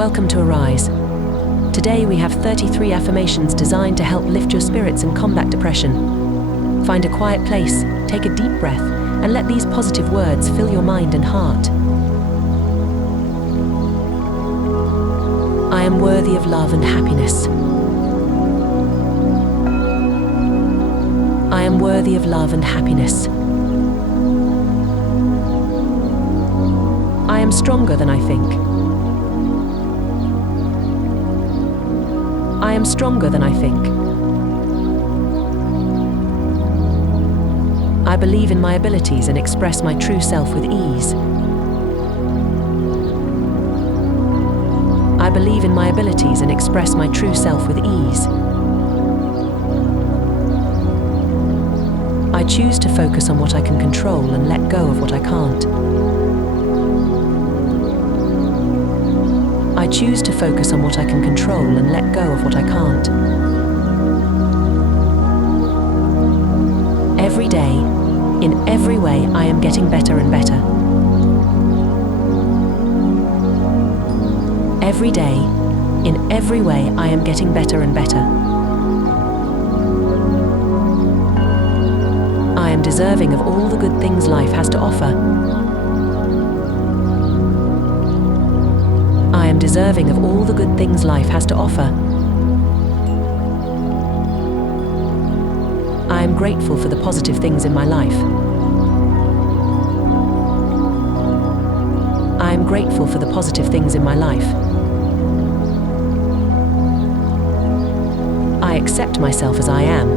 Welcome to Arise. Today we have 33 affirmations designed to help lift your spirits and combat depression. Find a quiet place, take a deep breath, and let these positive words fill your mind and heart. I am worthy of love and happiness. I am worthy of love and happiness. I am stronger than I think. I am stronger than I think. I believe in my abilities and express my true self with ease. I believe in my abilities and express my true self with ease. I choose to focus on what I can control and let go of what I can't. I choose to focus on what I can control and let go of what I can't. Every day, in every way, I am getting better and better. Every day, in every way, I am getting better and better. I am deserving of all the good things life has to offer. I am deserving of all the good things life has to offer. I am grateful for the positive things in my life. I am grateful for the positive things in my life. I accept myself as I am.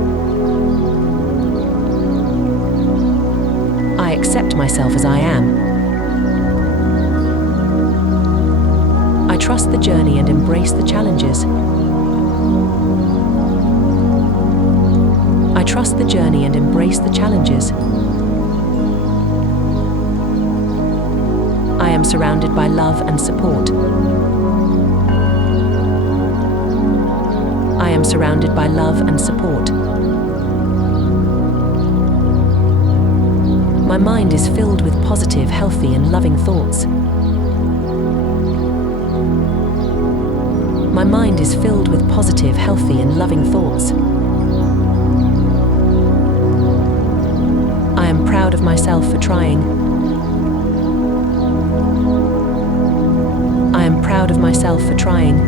I accept myself as I am. I trust the journey and embrace the challenges. I trust the journey and embrace the challenges. I am surrounded by love and support. I am surrounded by love and support. My mind is filled with positive, healthy, and loving thoughts. My mind is filled with positive, healthy, and loving thoughts. I am proud of myself for trying. I am proud of myself for trying.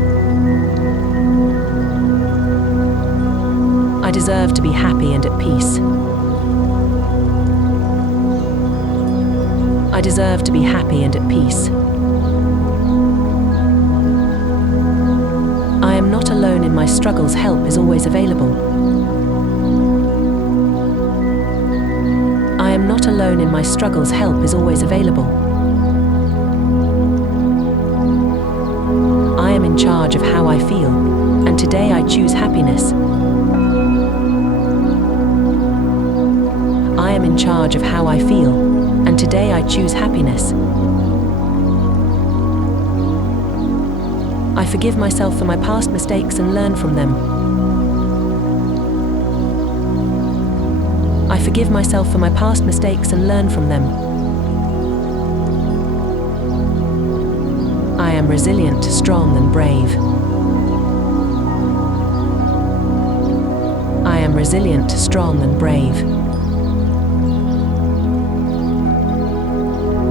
I deserve to be happy and at peace. I deserve to be happy and at peace. I am not alone in my struggles. Help is always available. I am not alone in my struggles. Help is always available. I am in charge of how I feel, and today I choose happiness. I am in charge of how I feel, and today I choose happiness. I forgive myself for my past mistakes and learn from them. I forgive myself for my past mistakes and learn from them. I am resilient, strong, and brave. I am resilient, strong, and brave.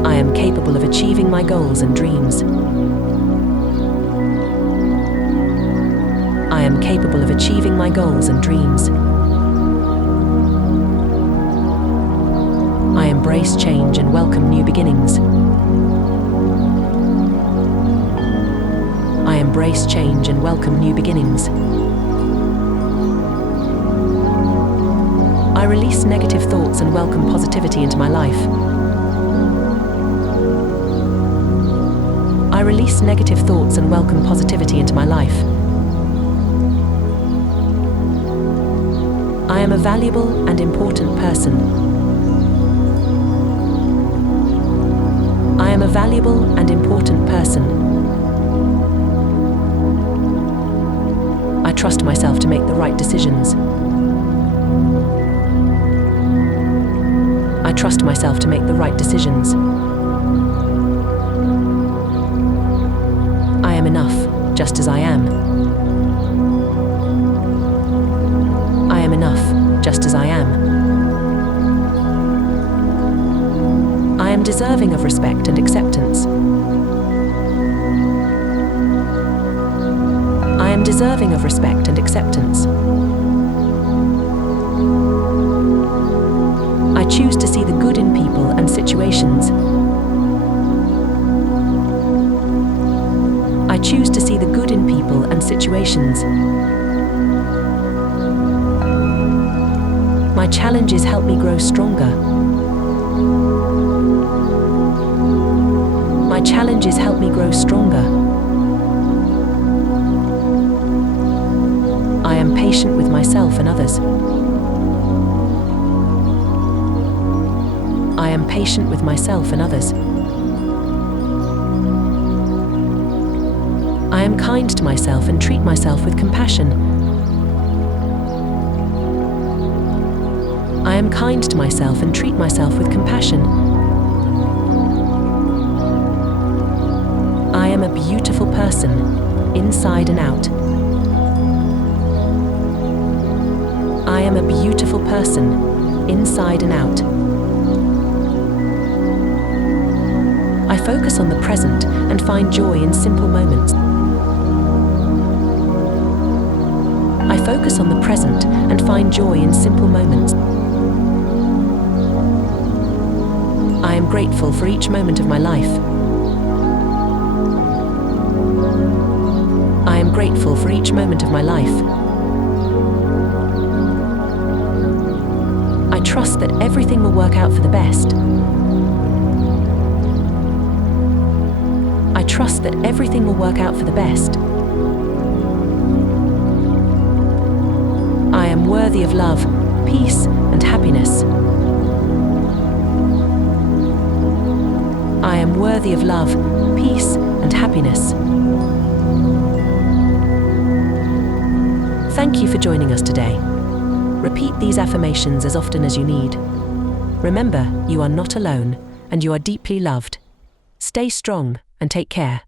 I am capable of achieving my goals and dreams. I am capable of achieving my goals and dreams. I embrace change and welcome new beginnings. I embrace change and welcome new beginnings. I release negative thoughts and welcome positivity into my life. I release negative thoughts and welcome positivity into my life. I am a valuable and important person. I am a valuable and important person. I trust myself to make the right decisions. I trust myself to make the right decisions. I am enough. just as I am. I am enough, just as I am. I am deserving of respect and acceptance. I am deserving of respect and acceptance. I choose to see the good in people and situations. I choose to see the good in people and situations. My challenges help me grow stronger. My challenges help me grow stronger. I am patient with myself and others. I am patient with myself and others. I am kind to myself and treat myself with compassion. I am kind to myself and treat myself with compassion. I am a beautiful person, inside and out. I am a beautiful person, inside and out. I focus on the present and find joy in simple moments. I focus on the present and find joy in simple moments. I am grateful for each moment of my life. I am grateful for each moment of my life. I trust that everything will work out for the best. I trust that everything will work out for the best. I am worthy of love, peace, and happiness. I am worthy of love, peace, and happiness. Thank you for joining us today. Repeat these affirmations as often as you need. Remember, you are not alone, and you are deeply loved. Stay strong and take care.